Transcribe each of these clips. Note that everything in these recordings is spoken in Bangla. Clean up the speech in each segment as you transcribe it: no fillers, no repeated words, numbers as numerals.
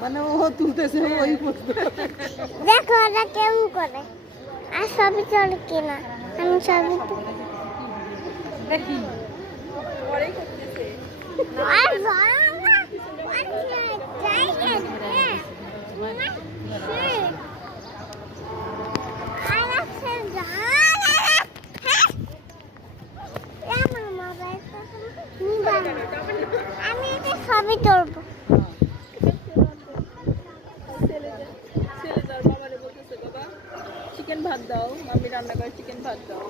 মানে ও তুলতেছে ওই করতে। দেখো ওরা কেমন করে আর সবই চলে কিনা আমি সবই দেখি পরেই করতেছে আর বলো না যাই আমি এটা সবই তুলবো ছেলে যার বাবারে বলতেছে বাবা চিকেন ভাত দাও মাম্মি রান্না করে চিকেন ভাত দাও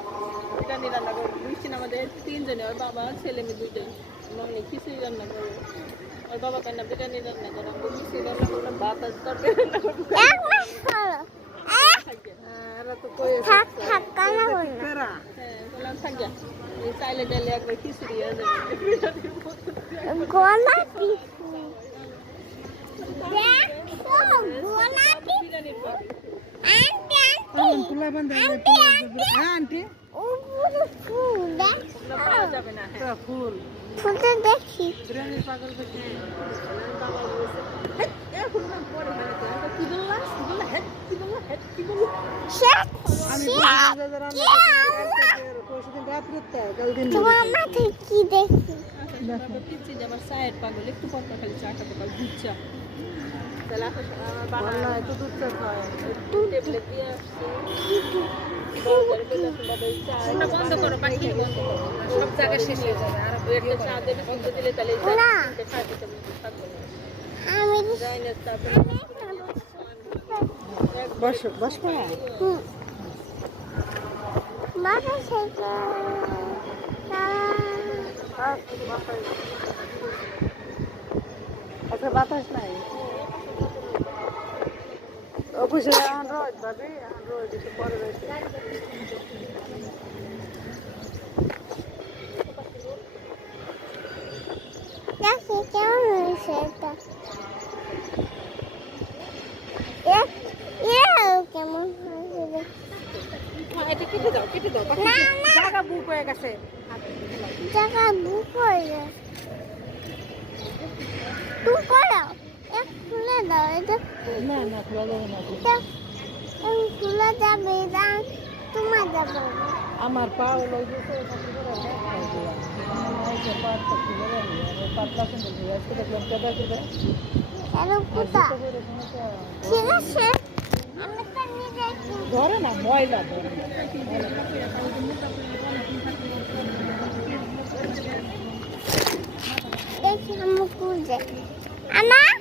বিরিয়ানি রান্না করে বুঝছি না আমাদের তিনজনে ওর বাবা ছেলে মেয়ে দুইটাই মাম্মি খিচুড়ি রান্না করে ওর বাবা কেন বিরিয়ানি রান্না করে আমি খিচুড়ি রান্না করলাম ভাত আর তরকারি রান্না করবো এক মাস হলো এরা তো কইছে থাক থাক কানা বল না ফেরা হ্যাঁ বললাম থাকিয়া এই চাইলে টাইলে একবার খিচুড়ি হয়ে যাবে গোলাপি দেখো গোলাপি বিরিয়ানির পর আন্টি কোন ফুলা বান্ধা হ্যাঁ আন্টি উপরে ফুল দেখ পাওয়া যাবে না হ্যাঁ এটা ফুল ফুলটা দেখি বিরিয়ানির পাগল দেখি বাবা বলছে হ্যাঁ এখন না পরে মানে তো কি বললা কি বললা কি বললা শেখ আমি পরশুদিন রাত্রে কাল দিন তোমার মাথায় কি দেখি বাবা পিচ্ছি যে আমার চায়ের পাগল একটু পর পর খালি চাটা পাগল দুধ তাহলে এখন আমার বললা বানা এত দুধ চা খায় টেবলেট দিয়ে আসছে বন্ধ করো পাখি বন্ধ করো সব জায়গা শেষ হয়ে যাবে আর একটা চা দেবে বন্ধ দিলে তাহলে না। থাকবে আমি যাই না তারপরে বস বস পা মাথা শেখা আচ্ছা বাতাস নাই অবশ্যই এখন রোজ ভাবি এখন রোজ একটু পরে রয়েছে দেখি কেমন হয়েছে এটা কেমন হয়েছে এটা কেটে দাও না না জায়গা বুক হয়ে গেছে জায়গা বুক হয়ে গেছে তুমি করো এক খুলে দাও এটা না না খোলা যাবে না খুলে যাবে এটা তোমার যাবে আমার পা হলো পাতলা সুন্দর আজকে দেখলাম কেদা কেদা কেন কোথা ঠিক আছে আমি তো নিজে ধরে না ময়লা ধরে দেখি আমি খুঁজে আমার